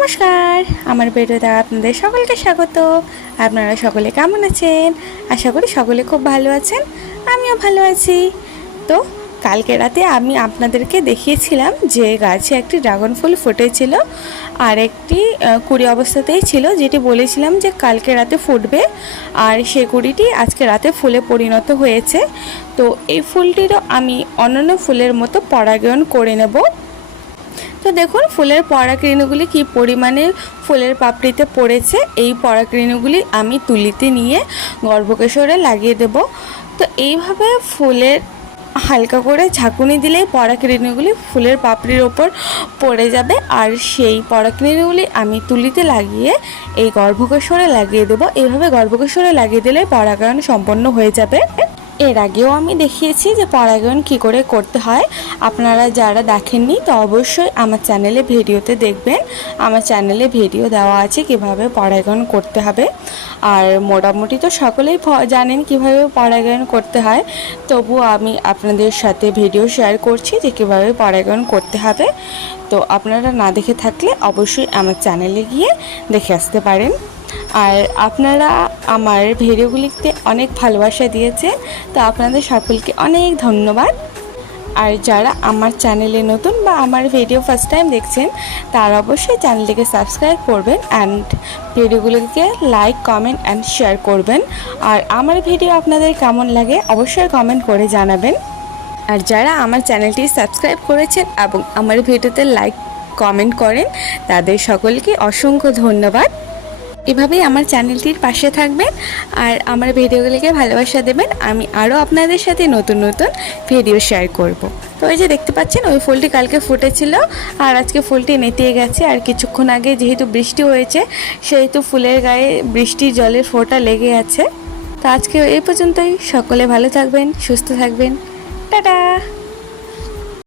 নমস্কার, আমার ভিডিওতে আপনাদের সকলকে স্বাগত। আপনারা সকলে কেমন আছেন? আশা করি সকলে খুব ভালো আছেন, আমিও ভালো আছি। তো কালকে রাতে আমি আপনাদেরকে দেখিয়েছিলাম যে গাছে একটি ড্রাগন ফুল ফুটেছিল আর একটি কুড়ি অবস্থাতেই ছিল, যেটি বলেছিলাম যে কালকে রাতে ফুটবে, আর সেই কুড়িটি আজকে রাতে ফুলে পরিণত হয়েছে। তো এই ফুলটিরও আমি অন্যান্য ফুলের মতো পরাগায়ন করে নেব। তো দেখুন ফুলের পরাগরেণুগুলি কি পরিমাণে ফুলের পাপড়িতে পড়েছে। এই পরাগরেণুগুলি আমি তুলিতে নিয়ে গর্ভকেশরে লাগিয়ে দেব। তো এইভাবে ফুলের হালকা করে ঝাঁকুনি দিলেই পরাগরেণুগুলি ফুলের পাপড়ির ওপর পড়ে যাবে, আর সেই পরাগরেণুগুলি আমি তুলিতে লাগিয়ে এই গর্ভকেশরে লাগিয়ে দেব। এইভাবে গর্ভকেশরে লাগিয়ে দিলে পরাগায়ন সম্পন্ন হয়ে যাবে। এর আগেও আমি দেখিয়েছি যে পরাগায়ন কী করে করতে হয়। আপনারা যারা দেখেননি তো অবশ্যই আমার চ্যানেলে ভিডিওতে দেখবেন। আমার চ্যানেলে ভিডিও দেওয়া আছে কিভাবে পরাগায়ন করতে হবে, আর মোটামুটি তো সকলেই জানেন কিভাবে পরাগায়ন করতে হয়। তবু আমি আপনাদের সাথে ভিডিও শেয়ার করছি যে কীভাবে পরাগায়ন করতে হবে। তো আপনারা না দেখে থাকলে অবশ্যই আমার চ্যানেলে গিয়ে দেখে আসতে পারেন। আর আপনারা আমার ভিডিওগুলিতে অনেক ভালোবাসা দিয়েছেন, তো আপনাদের সকলকে অনেক ধন্যবাদ। আর যারা আমার চ্যানেলে নতুন বা আমার ভিডিও ফার্স্ট টাইম দেখছেন, তারা অবশ্যই চ্যানেলটিকে সাবস্ক্রাইব করবেন অ্যান্ড ভিডিওগুলোকে লাইক, কমেন্ট অ্যান্ড শেয়ার করবেন। আর আমার ভিডিও আপনাদের কেমন লাগে অবশ্যই কমেন্ট করে জানাবেন। আর যারা আমার চ্যানেলটি সাবস্ক্রাইব করেছেন এবং আমার ভিডিওতে লাইক, কমেন্ট করেন, তাদের সকলকে অসংখ্য ধন্যবাদ। এভাবেই আমার চ্যানেলটির পাশে থাকবেন আর আমার ভিডিওগুলিকে ভালোবাসা দেবেন। আমি আরও আপনাদের সাথে নতুন নতুন ভিডিও শেয়ার করব। তো এই যে দেখতে পাচ্ছেন ওই ফুলটি কালকে ফুটেছিল আর আজকে ফুলটি নেতিয়ে গেছে। আর কিছুক্ষণ আগে যেহেতু বৃষ্টি হয়েছে সেহেতু ফুলের গায়ে বৃষ্টির জলের ফোঁটা লেগে আছে। তো আজকে এই পর্যন্তই। সকলে ভালো থাকবেন, সুস্থ থাকবেন। টাটা।